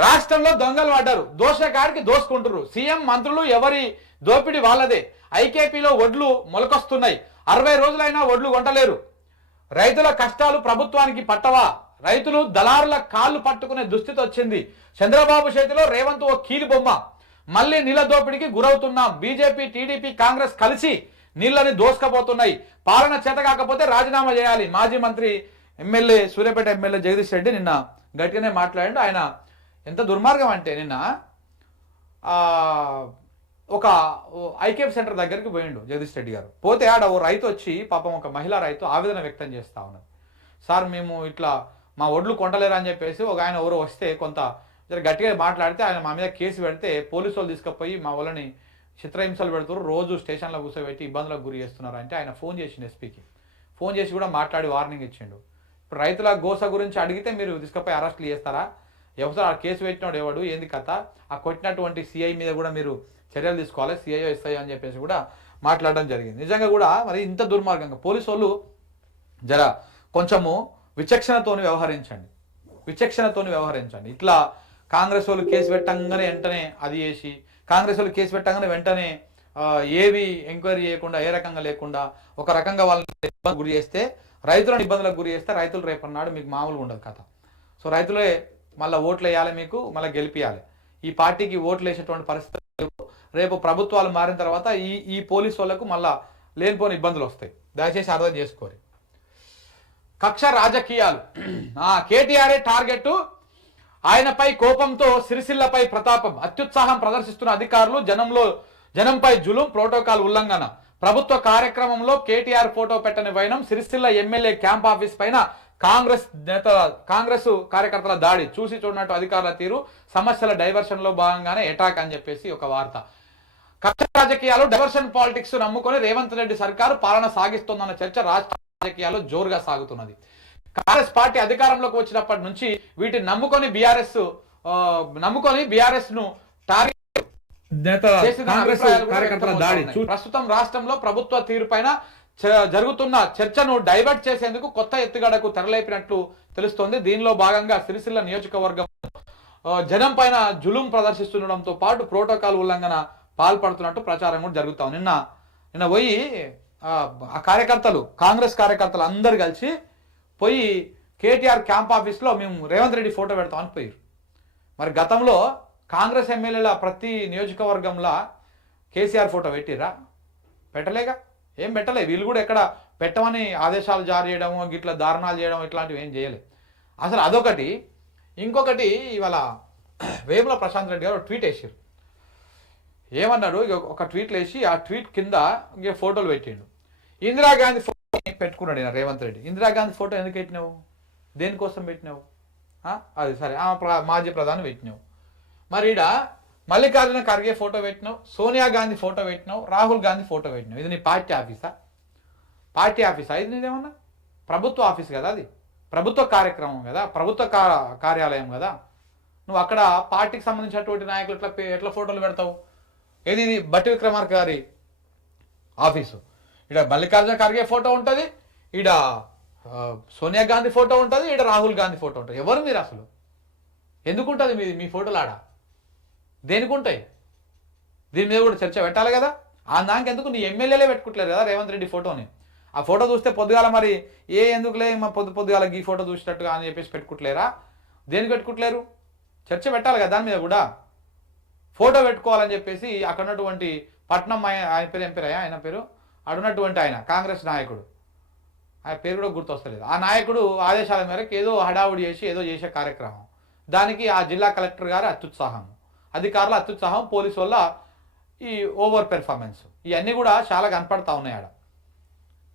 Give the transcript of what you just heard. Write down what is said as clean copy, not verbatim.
రాష్ట్రంలో దొంగలు పడ్డారు, దోషకాడికి దోసుకుంటారు. సీఎం మంత్రులు ఎవరి దోపిడి వాళ్ళదే. ఐకేపీలో వడ్లు మొలకొస్తున్నాయి, 60 రోజులైనా వడ్లు కొంటలేరు. రైతుల కష్టాలు ప్రభుత్వానికి పట్టవా? రైతులు దళారుల కాళ్ళు పట్టుకునే దుస్థితి వచ్చింది. చంద్రబాబు చేతిలో రేవంత్ ఓ కీలు బొమ్మ. మళ్ళీ నీళ్ల దోపిడికి గురవుతున్నాం. బీజేపీ టీడీపీ కాంగ్రెస్ కలిసి నీళ్లని దోసుకపోతున్నాయి. పాలన చేత కాకపోతే రాజీనామా చేయాలి. మాజీ మంత్రి ఎమ్మెల్యే సూర్యాపేట ఎమ్మెల్యే జగదీష్ రెడ్డి నిన్న గట్టిగానే మాట్లాడండి. ఆయన ఎంత దుర్మార్గం అంటే నిన్న ఒక ఐకేఎఫ్ సెంటర్ దగ్గరికి పోయిండు జగదీష్ రెడ్డి గారు. పోతే ఆడ ఓ రైతు వచ్చి పాపం ఒక మహిళా రైతు ఆవేదన వ్యక్తం చేస్తా ఉన్నది. సార్ మేము ఇట్లా మా ఒడ్లు కొంటలేరు అని చెప్పేసి ఒక ఆయన ఎవరో వస్తే కొంత గట్టిగా మాట్లాడితే ఆయన మా మీద కేసు పెడితే పోలీసు వాళ్ళు తీసుకుపోయి మా వాళ్ళని చిత్రహింసలు పెడుతున్నారు, రోజు స్టేషన్లో కూర్చోబెట్టి ఇబ్బందులకు గురి చేస్తున్నారు అంటే ఆయన ఫోన్ చేసిండు ఎస్పీకి. ఫోన్ చేసి కూడా మాట్లాడి వార్నింగ్ ఇచ్చిండు. ఇప్పుడు రైతుల గోస గురించి అడిగితే మీరు తీసుకుపోయి అరెస్టులు చేస్తారా? ఎవరు ఆ కేసు పెట్టినాడు ఎవడు, ఏంది కథ, ఆ కొట్టినటువంటి సిఐ మీద కూడా మీరు చర్యలు తీసుకోవాలి, సిఐఓ ఎస్ఐ అని చెప్పేసి కూడా మాట్లాడడం జరిగింది. నిజంగా కూడా మరి ఇంత దుర్మార్గంగా పోలీసు వాళ్ళు జర కొంచెము విచక్షణతోని వ్యవహరించండి. ఇట్లా కాంగ్రెస్ వాళ్ళు కేసు పెట్టంగానే వెంటనే అది చేసి, కాంగ్రెస్ వాళ్ళు కేసు పెట్టంగానే వెంటనే ఏవి ఎంక్వైరీ చేయకుండా ఏ రకంగా లేకుండా ఒక రకంగా వాళ్ళని ఇబ్బంది గురి చేస్తే, రైతులను ఇబ్బందులకు గురి చేస్తే రైతులు రేపన్నాడు మీకు మామూలుగా ఉండదు కథ. సో రైతులే మళ్ళీ ఓట్లు వేయాలి, మీకు మళ్ళీ గెలిపియాలి. ఈ పార్టీకి ఓట్లు వేసేటువంటి పరిస్థితి రేపు ప్రభుత్వాలు మారిన తర్వాత ఈ పోలీసు వాళ్ళకు మళ్ళా లేనిపోని ఇబ్బందులు వస్తాయి. దయచేసి అర్థం చేసుకోరు. కక్ష రాజకీయాలు, కేటీఆర్ఏ టార్గెట్. ఆయనపై కోపంతో సిరిసిల్లపై ప్రతాపం. అత్యుత్సాహం ప్రదర్శిస్తున్న అధికారులు, జనంపై జులుం, ప్రోటోకాల్ ఉల్లంఘన. ప్రభుత్వ కార్యక్రమంలో కేటీఆర్ ఫోటో పెట్టని వైనం. సిరిసిల్ల ఎమ్మెల్యే క్యాంప్ ఆఫీస్ పైన కాంగ్రెస్ కార్యకర్తల దాడి. చూసి చూడనట్టు అధికారుల తీరు, సమస్యల డైవర్షన్ లో భాగంగానే అటాక్ అని చెప్పేసి ఒక వార్త. కక్ష రాజకీయాలు, డైవర్షన్ పాలిటిక్స్ నమ్ముకొని రేవంత్ రెడ్డి సర్కారు పాలన సాగిస్తోందన్న చర్చ రాష్ట్ర రాజకీయాల్లో జోరుగా సాగుతున్నది. కాంగ్రెస్ పార్టీ అధికారంలోకి వచ్చినప్పటి నుంచి వీటిని నమ్ముకొని బీఆర్ఎస్ ను టార్గెట్ దాడి. ప్రస్తుతం రాష్ట్రంలో ప్రభుత్వ తీరుపైన జరుగుతున్న చర్చను డైవర్ట్ చేసేందుకు కొత్త ఎత్తుగడకు తెరలేపినట్లు తెలుస్తోంది. దీనిలో భాగంగా సిరిసిల్ల నియోజకవర్గం జనం పైన జులుం ప్రదర్శిస్తుండడంతో పాటు ప్రోటోకాల్ ఉల్లంఘన పాల్పడుతున్నట్టు ప్రచారం కూడా జరుగుతాం. నిన్న పోయి ఆ కార్యకర్తలు, కాంగ్రెస్ కార్యకర్తలు అందరు కలిసి పోయి కేటీఆర్ క్యాంప్ ఆఫీస్లో మేము రేవంత్ రెడ్డి ఫోటో పెడతామని పోయారు. మరి గతంలో కాంగ్రెస్ ఎమ్మెల్యేల ప్రతి నియోజకవర్గంలో కేసీఆర్ ఫోటో పెట్టిరా? పెట్టలేగా, ఏం పెట్టలే. వీళ్ళు కూడా ఎక్కడ పెట్టమని ఆదేశాలు జారీ చేయడం, గిట్లా దారుణాలు చేయడం ఇట్లాంటివి ఏం చేయలేదు అసలు. అదొకటి. ఇంకొకటి, ఇవాళ వేముల ప్రశాంత్ రెడ్డి గారు ట్వీట్ వేసారు. ఏమన్నాడు, ఒక ట్వీట్లు వేసి ఆ ట్వీట్ కింద ఇంకే ఫోటోలు పెట్టిండు. ఇందిరాగాంధీ ఫోటో పెట్టుకున్నాడు ఈయన రేవంత్ రెడ్డి. ఇందిరాగాంధీ ఫోటో ఎందుకు పెట్టినావు? దేనికోసం పెట్టినావు? అది సరే, మాజీ ప్రధాని పెట్టినావు. మరి ఈడ మల్లికార్జున ఖర్గే ఫోటో పెట్టినావు, సోనియా గాంధీ ఫోటో పెట్టినావు, రాహుల్ గాంధీ ఫోటో పెట్టినావు. ఇది నీ పార్టీ ఆఫీసా? ఇది నీదేమన్నా ప్రభుత్వ ఆఫీస్ కదా, అది ప్రభుత్వ కార్యక్రమం కదా, ప్రభుత్వ కార్యాలయం కదా. నువ్వు అక్కడ పార్టీకి సంబంధించినటువంటి నాయకులు ఎట్లా ఫోటోలు పెడతావు? ఇది బట్టి విక్రమార్క గారి ఆఫీసు. ఇక్కడ మల్లికార్జున ఖర్గే ఫోటో ఉంటుంది, ఈడ సోనియా గాంధీ ఫోటో ఉంటుంది, ఈడ రాహుల్ గాంధీ ఫోటో ఉంటుంది. ఎవరు మీరు అసలు? ఎందుకుంటుంది మీ ఫోటోలు ఆడ? దేనికి ఉంటాయి? దీని మీద కూడా చర్చ పెట్టాలి కదా. దానికి ఎందుకు నీ ఎమ్మెల్యేలే పెట్టుకుంటలేరు కదా రేవంత్ రెడ్డి ఫోటోని. ఆ ఫోటో చూస్తే పొద్దుగాల మరి ఎందుకులే మా పొద్దుగాల ఈ ఫోటో చూసినట్టుగా అని చెప్పేసి పెట్టుకుంటలేరా? దేనికి పెట్టుకుంటలేరు? చర్చ పెట్టాలి కదా దాని మీద కూడా. ఫోటో పెట్టుకోవాలని చెప్పేసి అక్కడ ఉన్నటువంటి పట్నం ఆయన పేరు ఏం పేరు, ఆయన పేరు అడున్నటువంటి ఆయన కాంగ్రెస్ నాయకుడు, ఆయన పేరు కూడా గుర్తొస్తలేదు. ఆ నాయకుడు ఆదేశాల మేరకు ఏదో హడావుడి చేసి ఏదో చేసే కార్యక్రమం. దానికి ఆ జిల్లా కలెక్టర్ గారు అత్యుత్సాహం, అధికారుల అత్యుత్సాహం, పోలీసు వల్ల ఈ ఓవర్ పెర్ఫార్మెన్స్, ఇవన్నీ కూడా చాలా కనపడతా ఉన్నాయి ఆడ.